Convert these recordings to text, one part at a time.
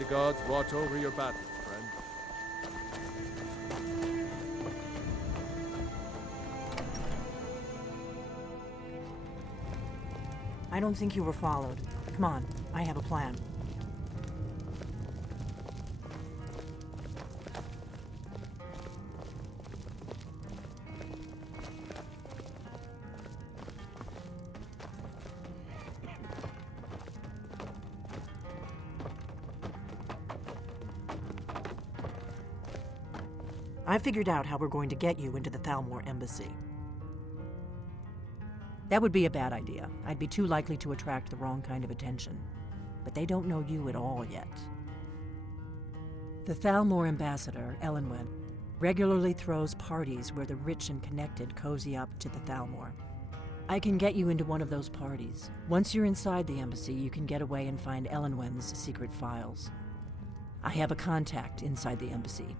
the gods watch over your battle, friend. I don't think you were followed. Come on, I have a plan. I figured out how we're going to get you into the Thalmor embassy. That would be a bad idea. I'd be too likely to attract the wrong kind of attention. But they don't know you at all yet. The Thalmor ambassador, Elenwen, regularly throws parties where the rich and connected cozy up to the Thalmor. I can get you into one of those parties. Once you're inside the embassy, you can get away and find Elenwen's secret files. I have a contact inside the embassy.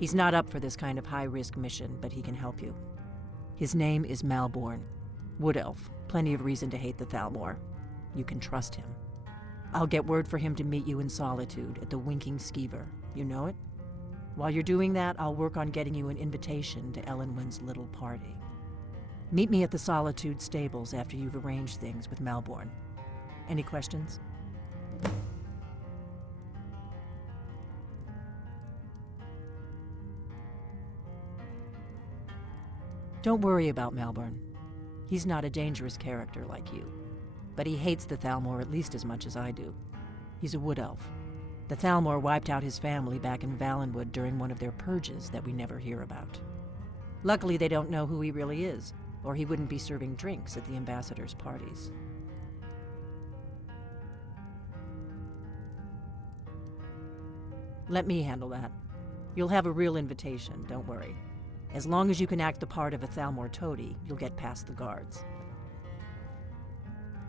He's not up for this kind of high-risk mission, but he can help you. His name is Malborn. Wood Elf. Plenty of reason to hate the Thalmor. You can trust him. I'll get word for him to meet you in Solitude at the Winking Skeever. You know it? While you're doing that, I'll work on getting you an invitation to Elenwen's little party. Meet me at the Solitude stables after you've arranged things with Malborn. Any questions? Don't worry about Malborn. He's not a dangerous character like you. But he hates the Thalmor at least as much as I do. He's a wood elf. The Thalmor wiped out his family back in Valenwood during one of their purges that we never hear about. Luckily, they don't know who he really is, or he wouldn't be serving drinks at the ambassador's parties. Let me handle that. You'll have a real invitation, don't worry. As long as you can act the part of a Thalmor toady, you'll get past the guards.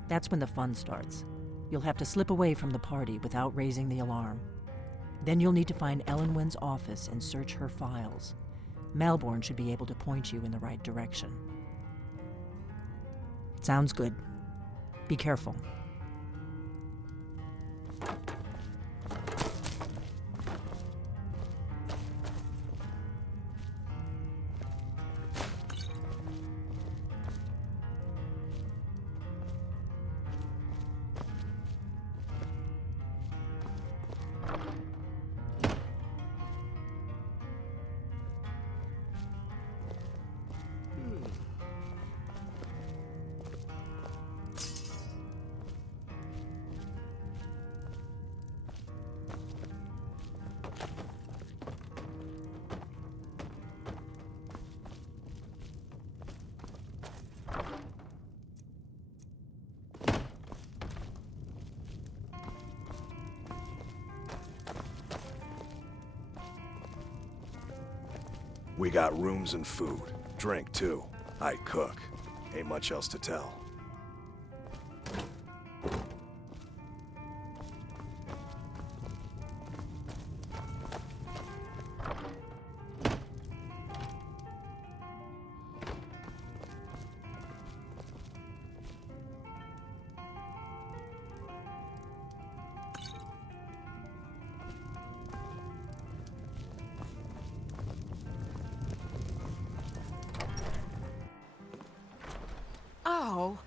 That's when the fun starts. You'll have to slip away from the party without raising the alarm. Then you'll need to find Elenwen's office and search her files. Malborn should be able to point you in the right direction. Sounds good. Be careful. We got rooms and food. Drink, too. I cook. Ain't much else to tell. Oh,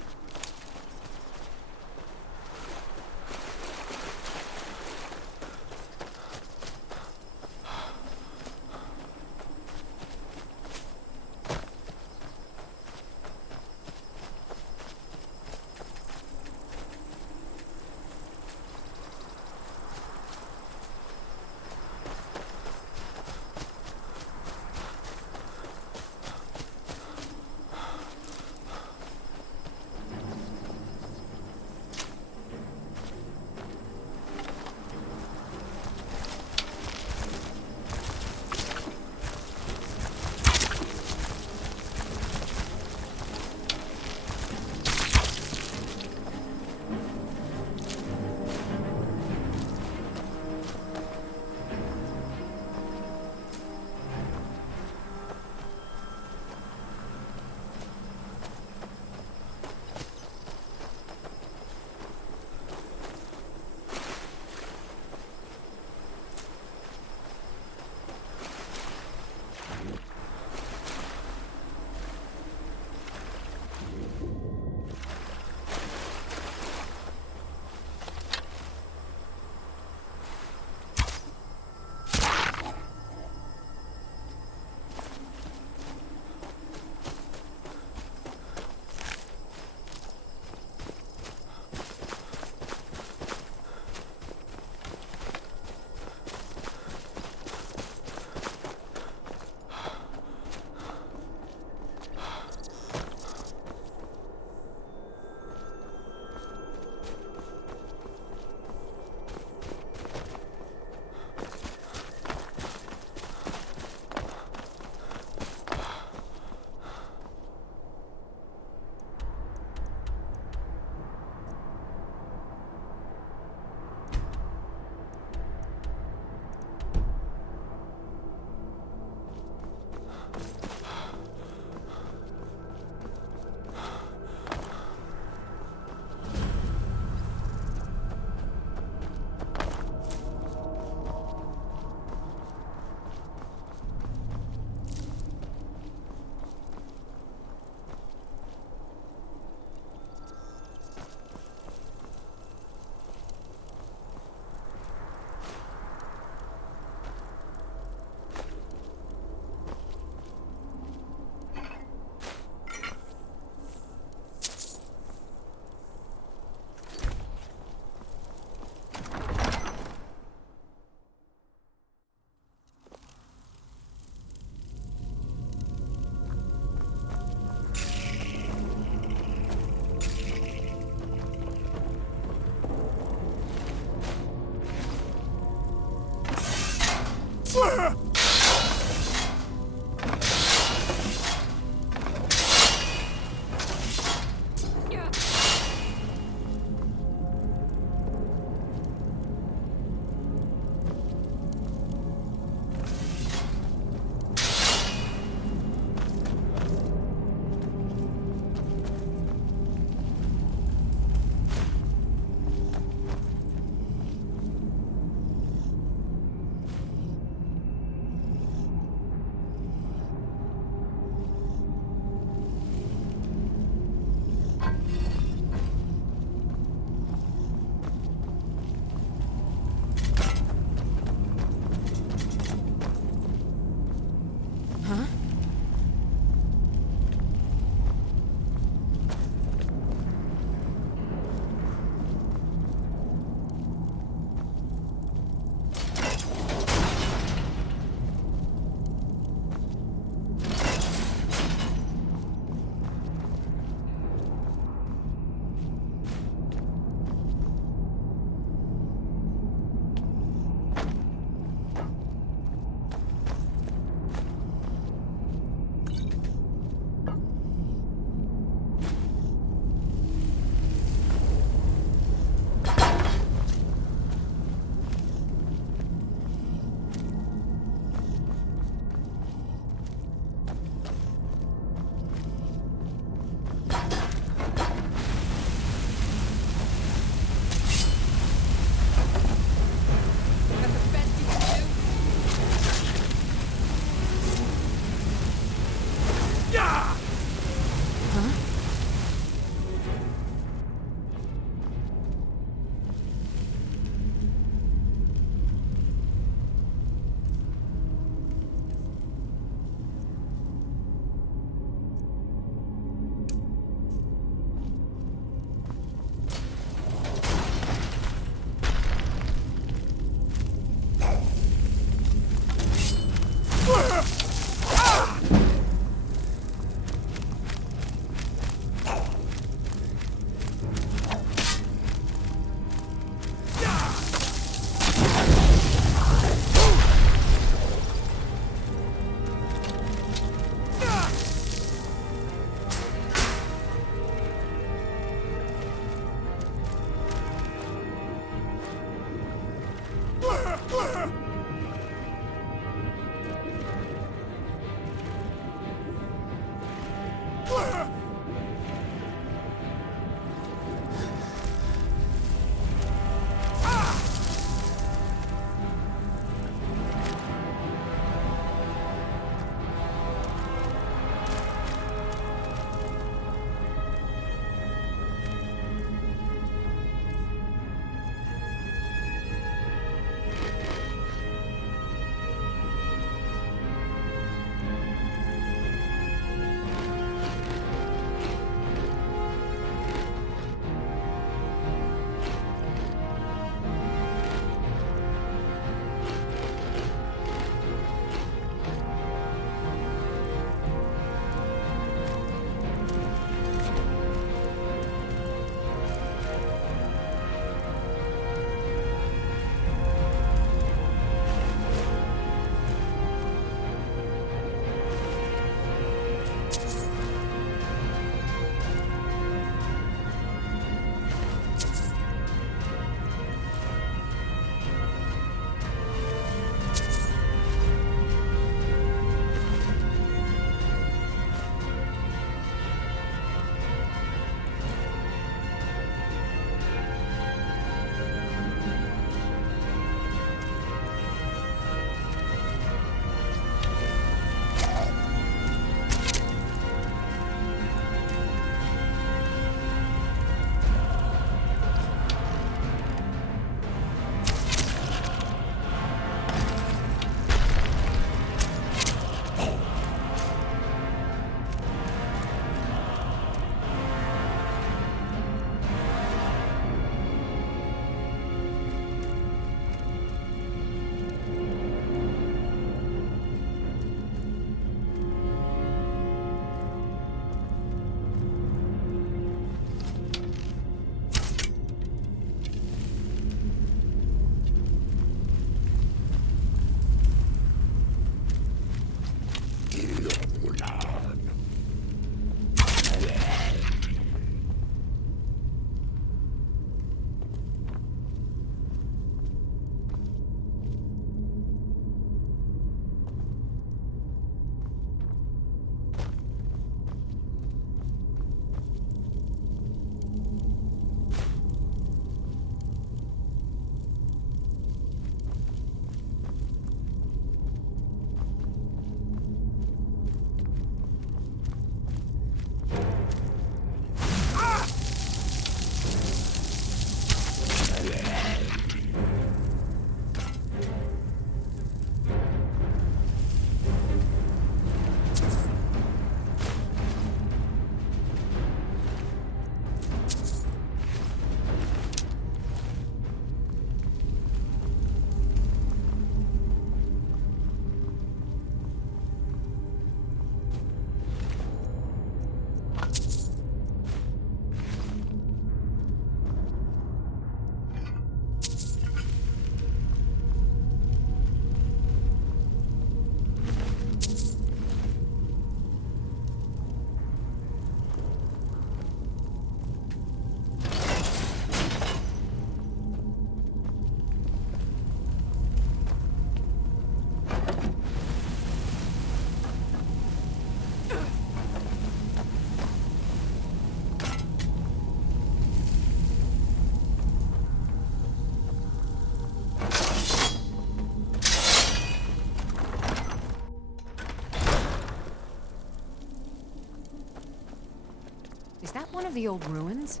of the old ruins.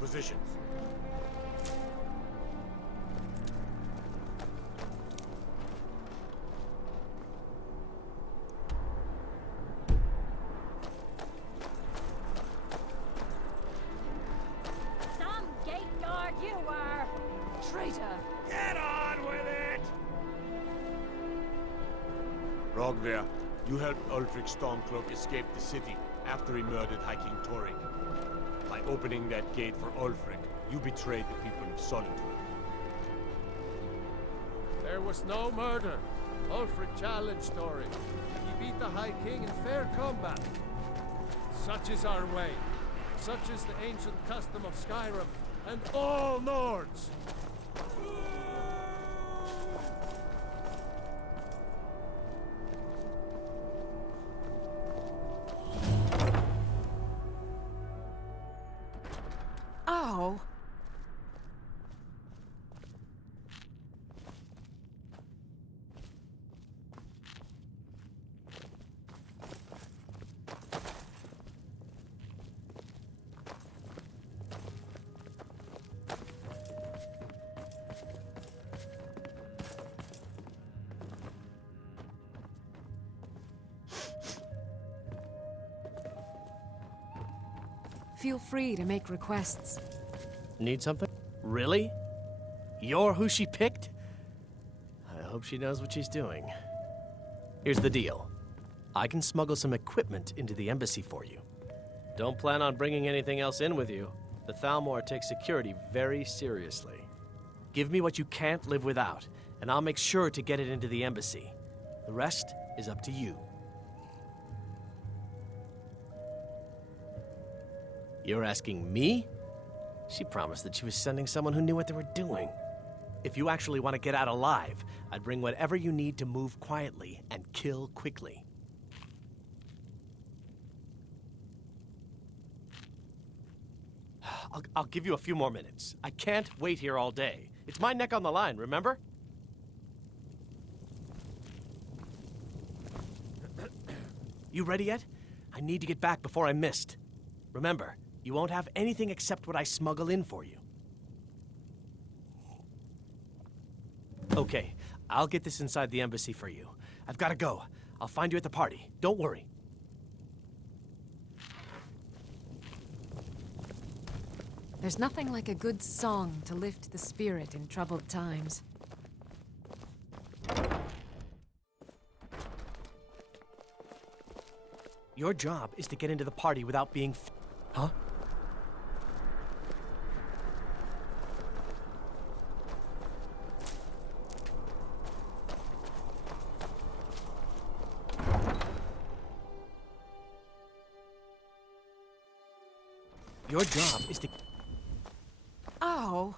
Positions. Some gate guard you were! Traitor! Get on with it! Rogver, you helped Ulfric Stormcloak escape the city after he murdered High King Torrik. By opening that gate for Ulfric, you betrayed the people of Solitude. There was no murder. Ulfric challenged Torrik. He beat the High King in fair combat. Such is our way. Such is the ancient custom of Skyrim and all Nords. Oh. Feel free to make requests. Need something? Really? You're who she picked? I hope she knows what she's doing. Here's the deal. I can smuggle some equipment into the embassy for you. Don't plan on bringing anything else in with you. The Thalmor takes security very seriously. Give me what you can't live without, and I'll make sure to get it into the embassy. The rest is up to you. You're asking me? She promised that she was sending someone who knew what they were doing. If you actually want to get out alive, I'd bring whatever you need to move quietly and kill quickly. I'll give you a few more minutes. I can't wait here all day. It's my neck on the line, remember? You ready yet? I need to get back before I'm missed. Remember, you won't have anything except what I smuggle in for you. Okay, I'll get this inside the embassy for you. I've got to go. I'll find you at the party. Don't worry. There's nothing like a good song to lift the spirit in troubled times. Your job is to get into the party without being Huh? Your job is to... Oh!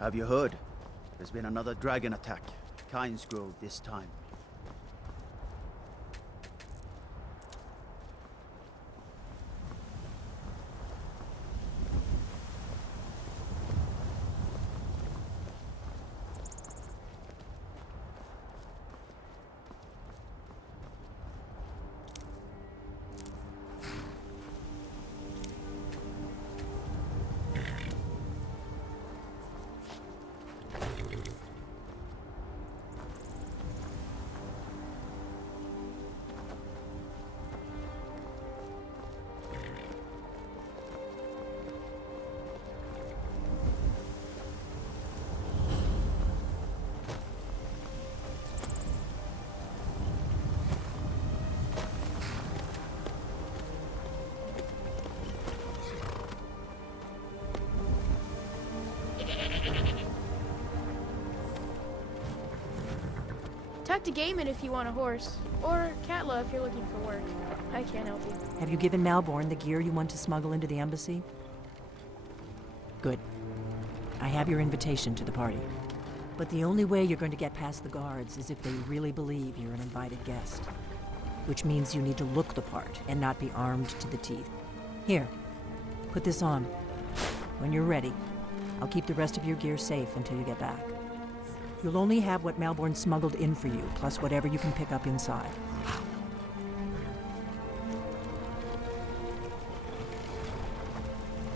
Have you heard? There's been another dragon attack. Kynes Grove this time. Talk to Gaiman if you want a horse, or Katla if you're looking for work. I can't help you. Have you given Malborn the gear you want to smuggle into the embassy? Good. I have your invitation to the party. But the only way you're going to get past the guards is if they really believe you're an invited guest. Which means you need to look the part and not be armed to the teeth. Here, put this on. When you're ready, I'll keep the rest of your gear safe until you get back. You'll only have what Malborn smuggled in for you, plus whatever you can pick up inside.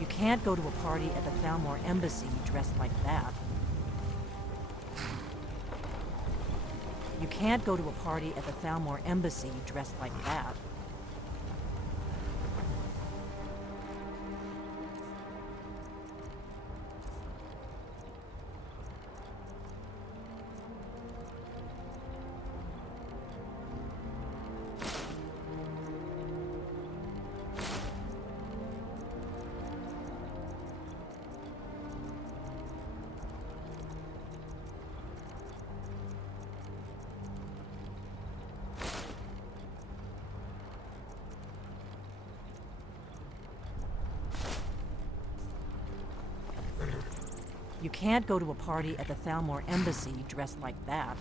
You can't go to a party at the Thalmor Embassy dressed like that. You can't go to a party at the Thalmor Embassy dressed like that. You can't go to a party at the Thalmor Embassy dressed like that.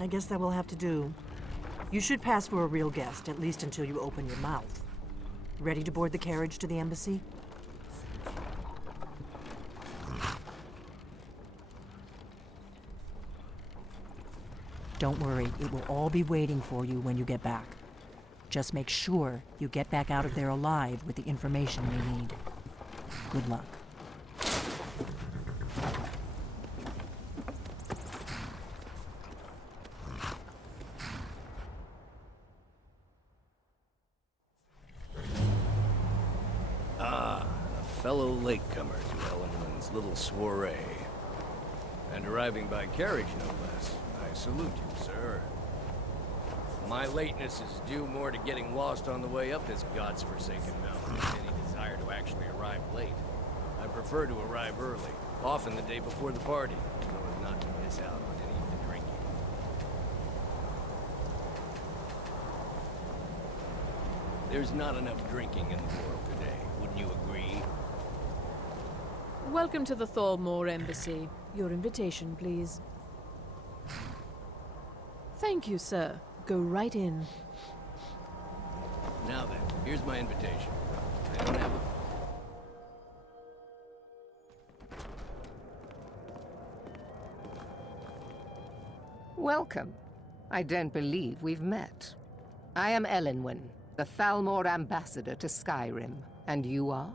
I guess that will have to do. You should pass for a real guest, at least until you open your mouth. Ready to board the carriage to the embassy? Don't worry, it will all be waiting for you when you get back. Just make sure you get back out of there alive with the information we need. Good luck. A fellow latecomer to Ellenwood's little soiree. And arriving by carriage, no less. I salute you, sir. My lateness is due more to getting lost on the way up this god's-forsaken mountain than any desire to actually arrive late. I prefer to arrive early, often the day before the party, so as not to miss out on any of the drinking. There's not enough drinking in the world today, wouldn't you agree? Welcome to the Thalmor Embassy. Your invitation, please. Thank you, sir. Go right in. Now then, here's my invitation. I don't have a... Welcome. I don't believe we've met. I am Elenwen, the Thalmor ambassador to Skyrim. And you are?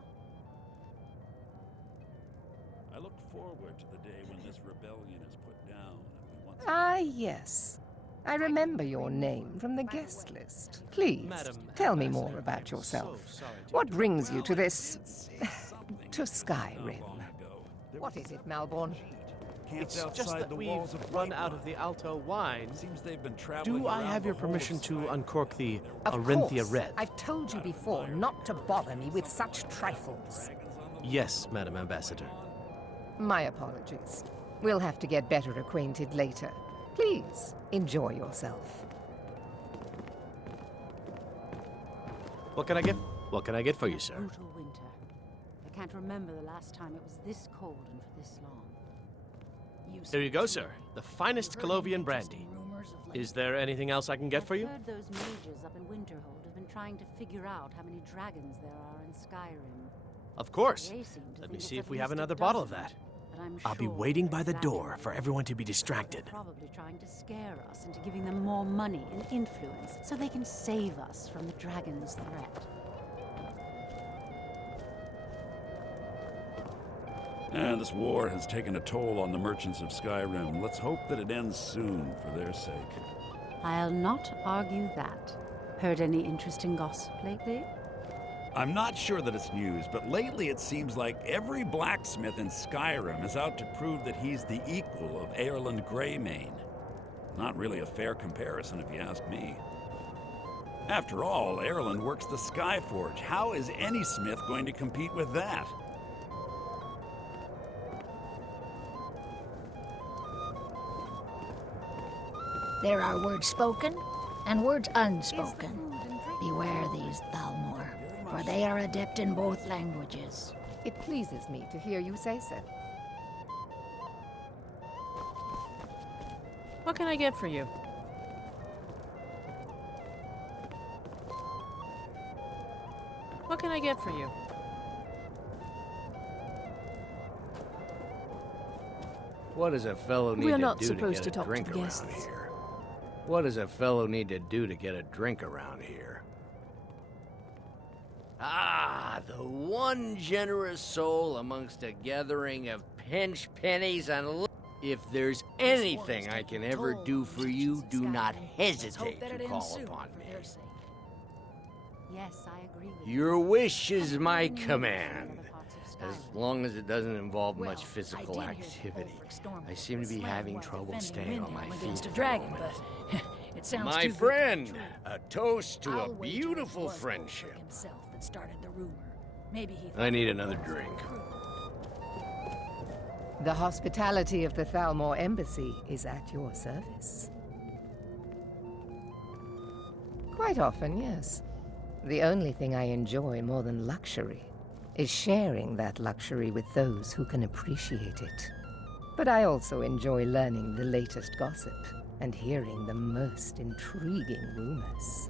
I look forward to the day when this rebellion is put down and we once... Ah, yes. I remember your name from the guest list. Please, tell me more about yourself. What brings you to this... to Skyrim? What is it, Malborn? It's just that we've run out of the Alto wine. Seems they've been traveling. Do I have your permission to uncork the Of Arinthia course. Red? I've told you before not to bother me with such trifles. Yes, Madam Ambassador. My apologies. We'll have to get better acquainted later. Please, enjoy yourself. What can I get? What can I get for you, sir? Brutal winter. I can't remember the last time it was this cold and for this long. Here you go, sir. The finest Colovian brandy. Is there anything else I can get for you? I've heard those mages up in Winterhold have been trying to figure out how many dragons there are in Skyrim. Of course. They seem to Let think me it's see at if we least have a another bottle of dozen, that. but I'm I'll be sure waiting by the exactly door what for they everyone are. to be distracted. They're probably trying to scare us into giving them more money and influence so they can save us from the dragon's threat. And this war has taken a toll on the merchants of Skyrim. Let's hope that it ends soon for their sake. I'll not argue that. Heard any interesting gossip lately? I'm not sure that it's news, but lately it seems like every blacksmith in Skyrim is out to prove that he's the equal of Eärlund Greymane. Not really a fair comparison if you ask me. After all, Eärlund works the Skyforge. How is any smith going to compete with that? There are words spoken and words unspoken. Beware these Thalmor, for they are adept in both languages. It pleases me to hear you say so. What can I get for you? What can I get for you? What does a fellow need We're to not do supposed to to get a talk to drink around guests. here? What does a fellow need to do to get a drink around here? Ah, the one generous soul amongst a gathering of pinch pennies and... If there's anything I can ever do for you, do not hesitate to call upon me. Yes, I agree with Your wish is my command. As long as it doesn't involve much physical activity. I seem to be having trouble staying on my feet. Against a dragon, but it sounds My too good friend, to be true. a toast to a I'll wager it beautiful was friendship. Ulfric himself that started the rumor. Maybe he I need another drink. The hospitality of the Thalmor Embassy is at your service. Quite often, yes. The only thing I enjoy more than luxury is sharing that luxury with those who can appreciate it. But I also enjoy learning the latest gossip. and hearing the most intriguing rumors.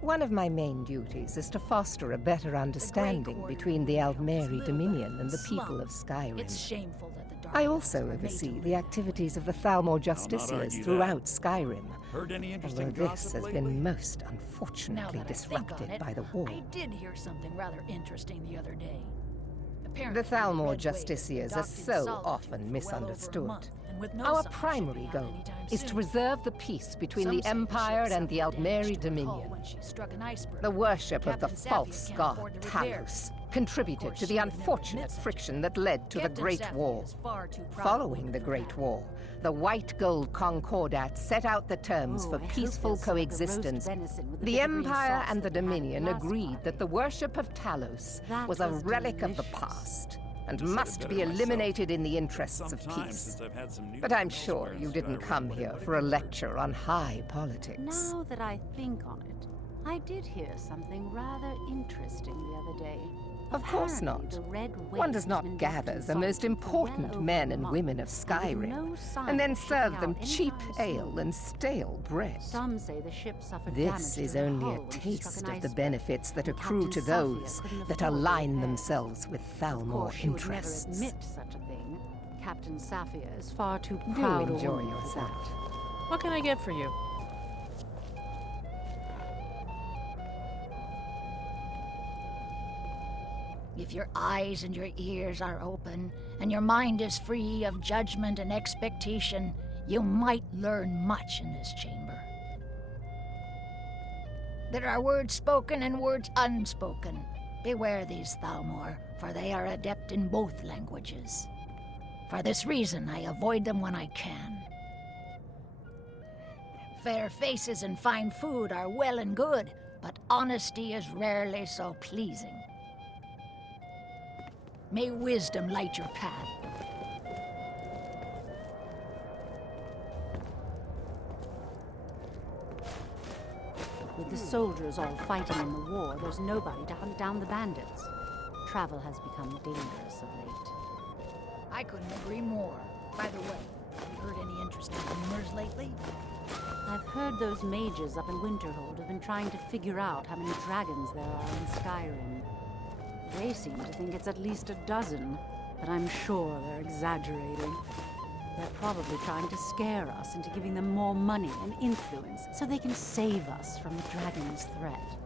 One of my main duties is to foster a better understanding between the Aldmeri Dominion and the people of Skyrim. It's shameful that the I also oversee the activities of the Thalmor Justiciars throughout Skyrim, Heard any although interesting this gossip has lately? been most Now unfortunately that I think on disrupted it, by the war. I did hear something rather interesting the other day. The Thalmor Justiciars are so often misunderstood. Our primary goal is to preserve the peace between the Empire and the Aldmeri Dominion. The worship of the false god Talos contributed to the unfortunate friction that led to the Great War. Following the Great War, the White Gold Concordat set out the terms for peaceful coexistence. The Empire and the Dominion agreed that the worship of Talos was a relic of the past and must be eliminated in the interests of peace. But I'm sure you didn't come here for a lecture on high politics. Now that I think on it, I did hear something rather interesting the other day. Of course not. One does not gather the most important men and women of Skyrim and then serve them cheap ale and stale bread. Some say the ship suffered This is only a taste of the benefits that accrue to those that align themselves with Thalmor interests. Admit such a thing. Captain Saphir is far too Do proud a enjoy woman for yourself. that. What can I get for you? If your eyes and your ears are open, and your mind is free of judgment and expectation, you might learn much in this chamber. There are words spoken and words unspoken. Beware these Thalmor, for they are adept in both languages. For this reason, I avoid them when I can. Fair faces and fine food are well and good, but honesty is rarely so pleasing. May wisdom light your path. With the soldiers all fighting in the war, there's nobody to hunt down the bandits. Travel has become dangerous of late. I couldn't agree more. By the way, have you heard any interesting rumors lately? I've heard those mages up in Winterhold have been trying to figure out how many dragons there are in Skyrim. They seem to think it's at least a dozen, but I'm sure they're exaggerating. They're probably trying to scare us into giving them more money and influence so they can save us from the dragon's threat.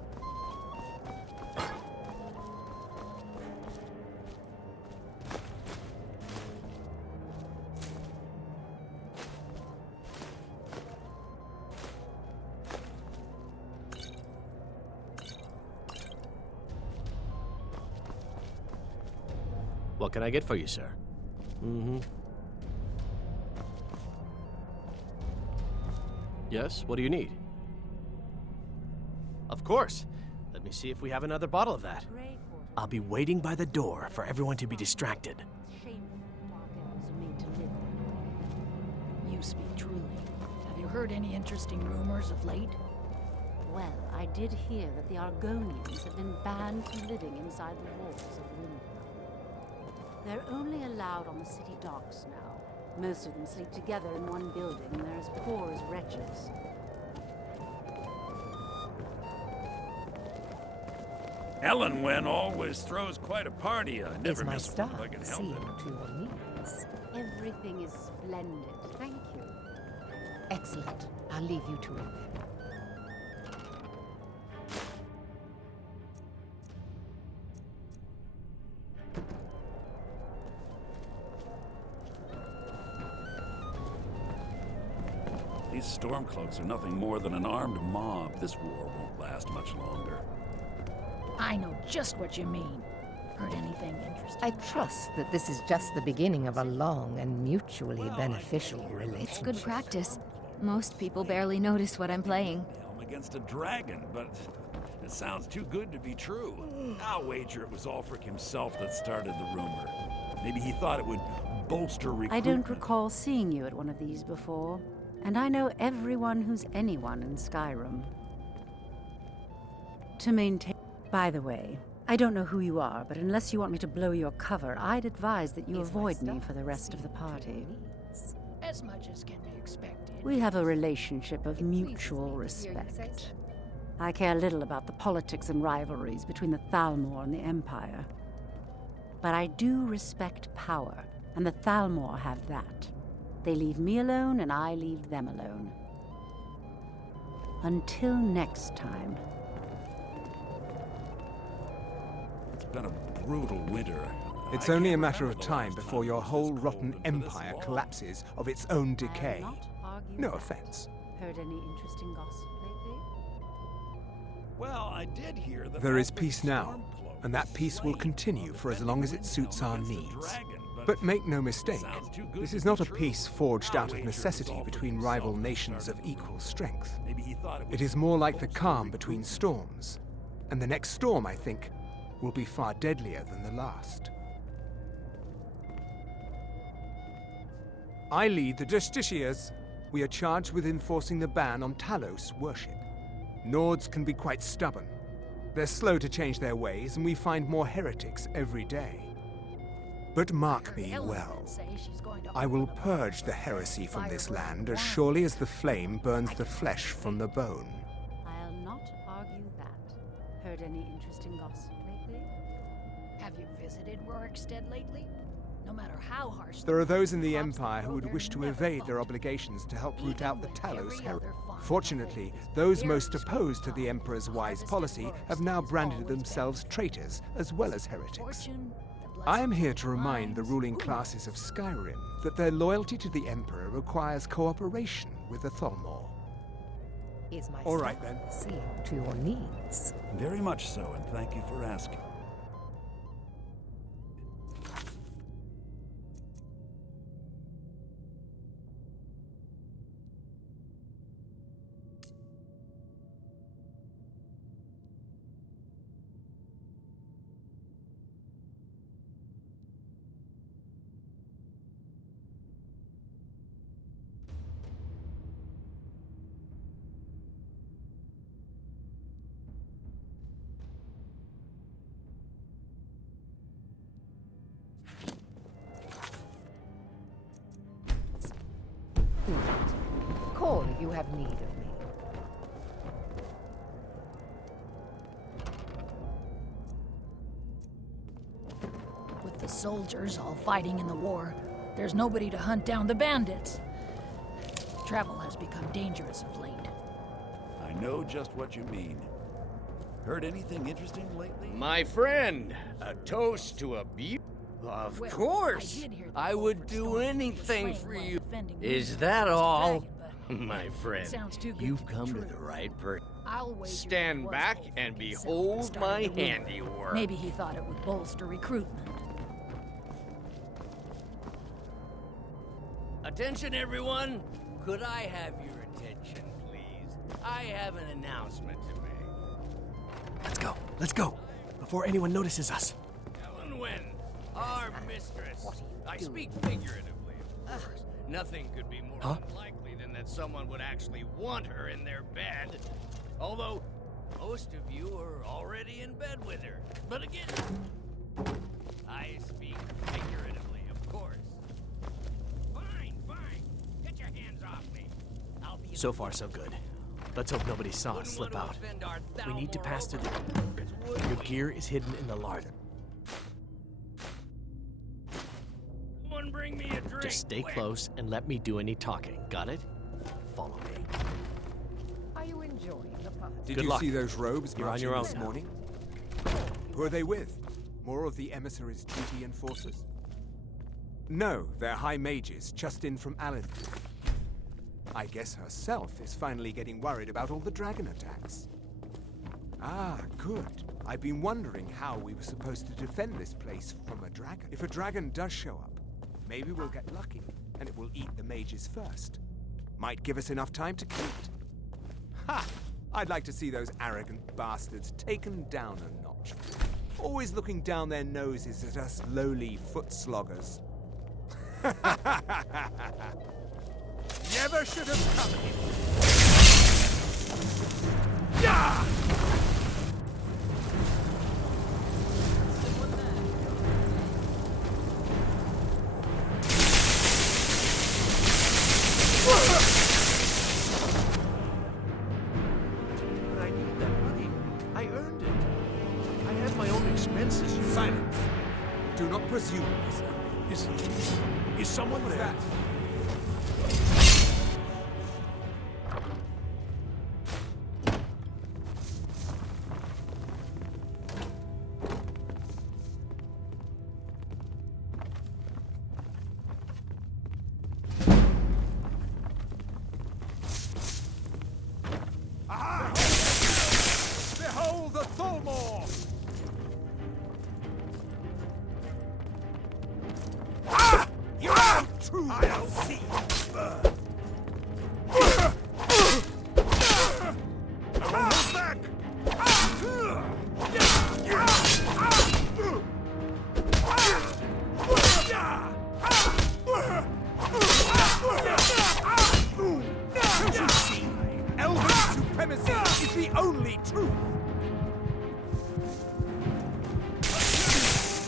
What can I get for you, sir? Yes, what do you need? Of course. Let me see if we have another bottle of that. I'll be waiting by the door for everyone to be distracted. You speak truly. Have you heard any interesting rumors of late? Well, I did hear that the Argonians have been banned from living inside the walls of Winter. They're only allowed on the city docks now. Most of them sleep together in one building, and they're as poor as wretches. Elenwen always throws quite a party. I never Is my miss one star if I can help seeing it. to your needs? Everything is splendid. Thank you. Excellent. I'll leave you to it. These Stormcloaks are nothing more than an armed mob. This war won't last much longer. I know just what you mean. Heard anything interesting? I trust that this is just the beginning of a long and mutually beneficial relationship. It's good practice. Most people barely notice what I'm playing. I'm against a dragon, but it sounds too good to be true. I'll wager it was Ulfric himself that started the rumor. Maybe he thought it would bolster recruitment. I don't recall seeing you at one of these before, and I know everyone who's anyone in Skyrim. To maintain... By the way, I don't know who you are, but unless you want me to blow your cover, I'd advise that you avoid me for the rest of the party. As much as can be expected. We have a relationship of mutual respect. I care little about the politics and rivalries between the Thalmor and the Empire. But I do respect power, and the Thalmor have that. They leave me alone, and I leave them alone. Until next time. It's been a brutal winter. It's only a matter of time before your whole rotten empire collapses of its own decay. No offense. Heard any interesting gossip lately? Well, I did hear that There is peace now, and that peace will continue for as long as it suits our needs. But make no mistake, this is not a peace forged out of necessity between rival nations of equal strength. It is more like the calm between storms. And the next storm, I think, will be far deadlier than the last. I lead the Justiciars. We are charged with enforcing the ban on Talos worship. Nords can be quite stubborn. They're slow to change their ways, and we find more heretics every day. But mark me well. I will purge the heresy from this land as surely as the flame burns the flesh from the bone. I'll not argue that. Heard any interesting gossip lately? Have you visited Rorikstead lately? No matter how harsh. There are those in the Empire who would wish to evade their obligations to help root out the Talos heresy. Fortunately, those most opposed to the Emperor's wise policy have now branded themselves traitors as well as heretics. I am here to remind the ruling classes of Skyrim that their loyalty to the Emperor requires cooperation with the Thalmor. Is my All right, then. Seeing to your needs. Very much so, and thank you for asking. Call if you have need of me. With the soldiers all fighting in the war, there's nobody to hunt down the bandits. Travel has become dangerous of late. I know just what you mean. Heard anything interesting lately? My friend, a toast to a beauty. Of course, I would do anything for you. Is that all? My friend, you've come to the right person. Stand back and behold my handiwork. Maybe he thought it would bolster recruitment. Attention, everyone. Could I have your attention, please? I have an announcement to make. Let's go, before anyone notices us. Elenwen, our mistress. I speak figuratively, of course. Nothing could be more unlikely than that someone would actually want her in their bed. Although, most of you are already in bed with her. But again, I speak figuratively, of course. Fine. Get your hands off me. So far, so good. Let's hope nobody saw us slip out. We need to pass through the... Your gear is hidden in the larder. Bring me a drink. Just stay close and let me do any talking. Got it? Follow me. Are you enjoying the party? Did you see those robes You're on marching your own this now. morning? Who are they with? More of the emissaries' treaty enforcers? No, they're high mages, just in from Alan. I guess herself is finally getting worried about all the dragon attacks. Ah, good. I've been wondering how we were supposed to defend this place from a dragon. If a dragon does show up, maybe we'll get lucky, and it will eat the mages first. Might give us enough time to kill it. Ha! I'd like to see those arrogant bastards taken down a notch. Always looking down their noses at us lowly foot sloggers. Never should have come here. Yeah! Is someone What was there? that? Aha! Behold the Thalmor! Ah! You are true! I'll see you burn! I won't hold back! Don't you see? Elven supremacy is the only truth!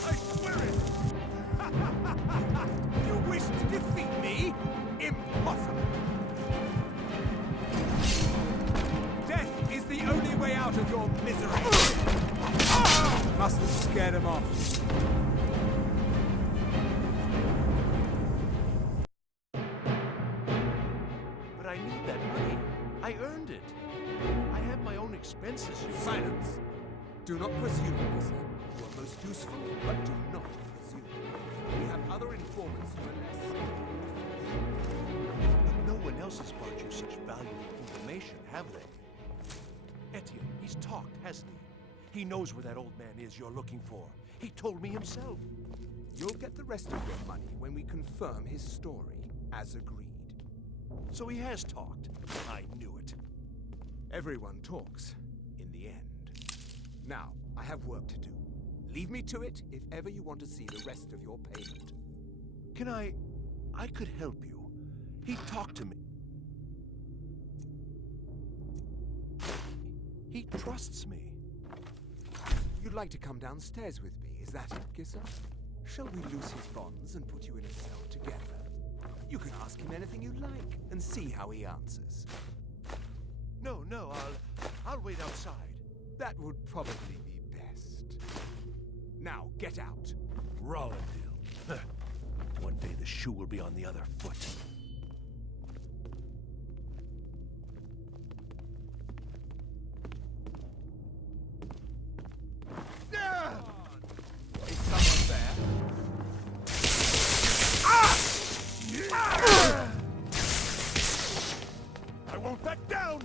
I swear it! You wish to defeat me? Impossible! Death is the only way out of your misery! Must have scared him off. But I need that money. I earned it. I have my own expenses. Silence! Do not presume, Lisa. You are most useful, but do not presume. We have other informants who are less. But no one else has brought you such valuable information, have they? Etienne, he's talked, hasn't he? He knows where that old man is you're looking for. He told me himself. You'll get the rest of your money when we confirm his story, as agreed. So he has talked. I knew it. Everyone talks, in the end. Now, I have work to do. Leave me to it if ever you want to see the rest of your payment. Can I could help you. He talked to me. He trusts me. You'd like to come downstairs with me, is that it, Gisser? Shall we loose his bonds and put you in a cell together? You can ask him anything you like and see how he answers. No, I'll wait outside. That would probably be best. Now, get out. Rollendale. One day the shoe will be on the other foot. Is someone there? I won't back down!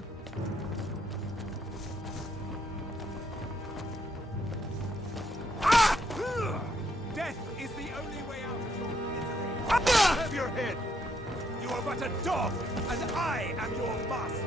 Death is the only way out of your misery. Have your head! You are but a dog, and I am your master.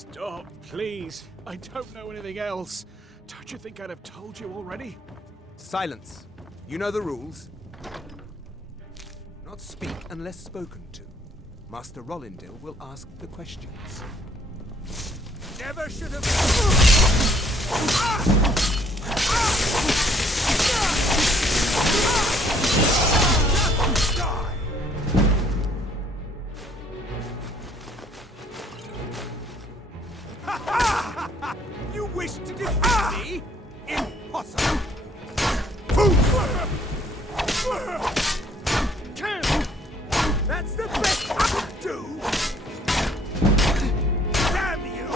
Stop, please. I don't know anything else. Don't you think I'd have told you already? Silence. You know the rules. Not speak unless spoken to. Master Rollindil will ask the questions. Never should have... Die! You wish to defeat me? Impossible! That's the best I can do! Damn you!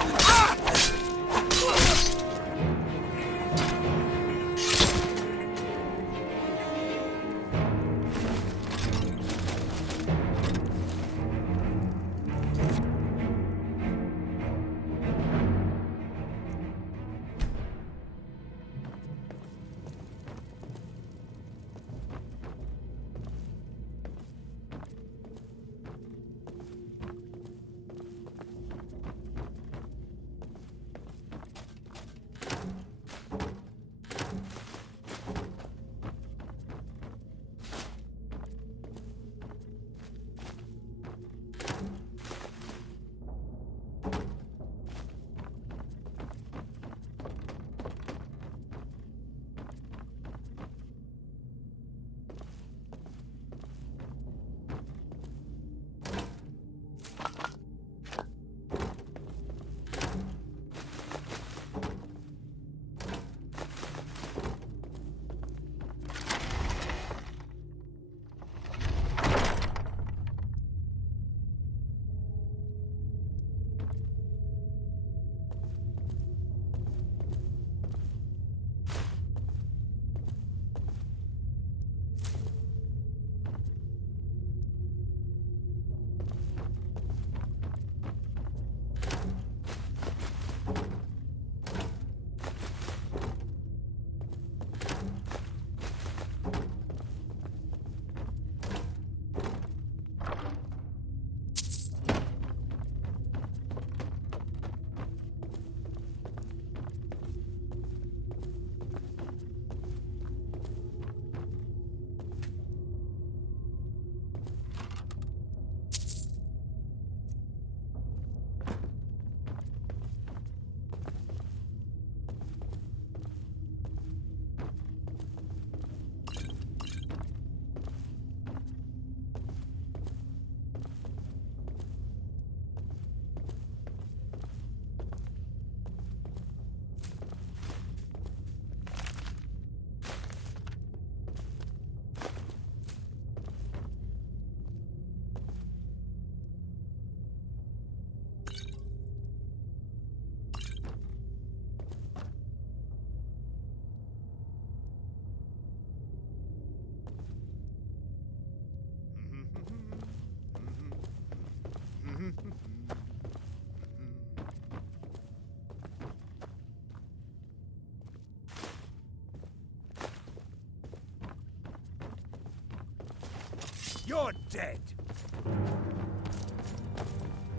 You're dead!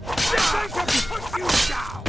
This ain't to put you down!